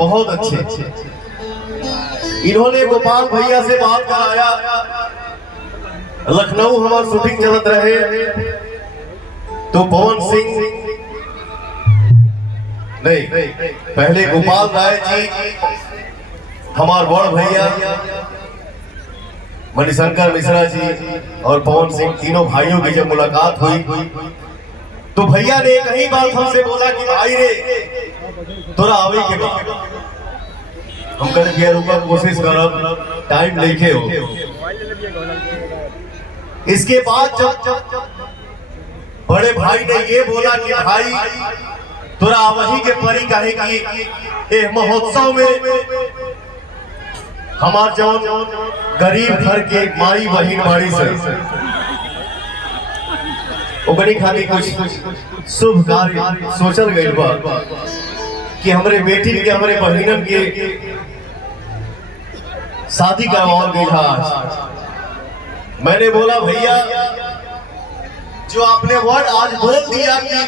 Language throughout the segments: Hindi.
बहुत अच्छे। इन्होंने गोपाल भैया से बात कराया, लखनऊ हमारा शूटिंग चलत रहे तो पवन सिंह नहीं, पहले गोपाल राय जी हमारे बड़ भैया मणिशंकर मिश्रा जी और पवन सिंह तीनों भाइयों की जब मुलाकात हुई तो भैया ने कई बार हमसे बोला कि भाई रे तोरा आवे के बाद हम कहे भैया रुका कोशिश करब, टाइम लेके हो। इसके बाद जब बड़े भाई ने ये बोला कि भाई तोरा आवही के परी कहे कि महोत्सव में हमार जौन गरीब घर के माई बहिन बाड़ी से ओकरी खातिर कुछ शुभ कार्य सोचल गइल बा कि हमरे बेटी के हमरे बहिनन के शादी करवाओ गई आज। मैंने बोला भैया जो आपने वर्ड आज बोल दिया कि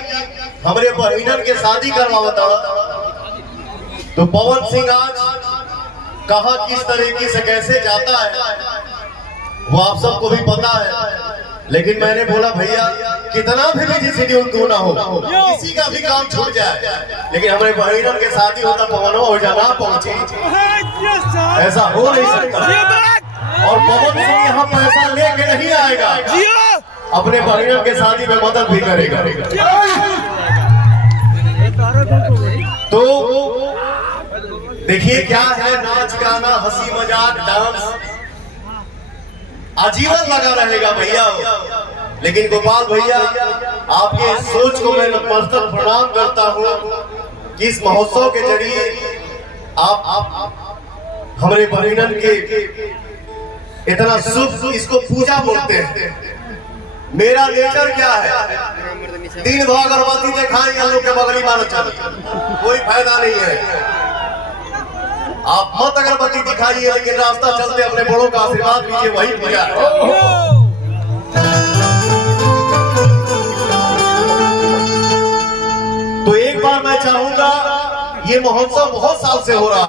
हमरे बहिनन के शादी करवाता तो पवन सिंह आज कहा किस तरीके से कैसे जाता है वो आप सबको भी पता है। लेकिन मैंने बोला भैया कितना भी बिजी शेड्यूल क्यों ना हो, किसी का भी काम छूट जाए, लेकिन हमारे बहिनों के साथी होता पवन हो जाना पहुंचे, ऐसा हो नहीं सकता। और पवन सिंह यहाँ पैसा लेके नहीं आएगा, अपने बहिनों के शादी में मदद भी करेगा। तो देखिए क्या है, नाच गाना हंसी मजाक डांस आजीवन लगा रहेगा भैया। लेकिन गोपाल भैया आपके सोच को मैं नतमस्तक प्रणाम करता हूँ कि इस महोत्सव के जरिए आप हमारे बहिनन के इतना शुभ, इसको पूजा बोलते हैं। मेरा नेचर क्या है, दिन भर अगरबत्ती दिखाएं या लोग के बगली मारो चल, कोई फायदा नहीं है। आप मत अगरबत्ती दिखाइए लेकिन रास्ता चलते अपने बड़ों का आशीर्वाद लीजिए, वही पूजा है। तो एक बार मैं चाहूंगा, ये महोत्सव बहुत साल से हो रहा है।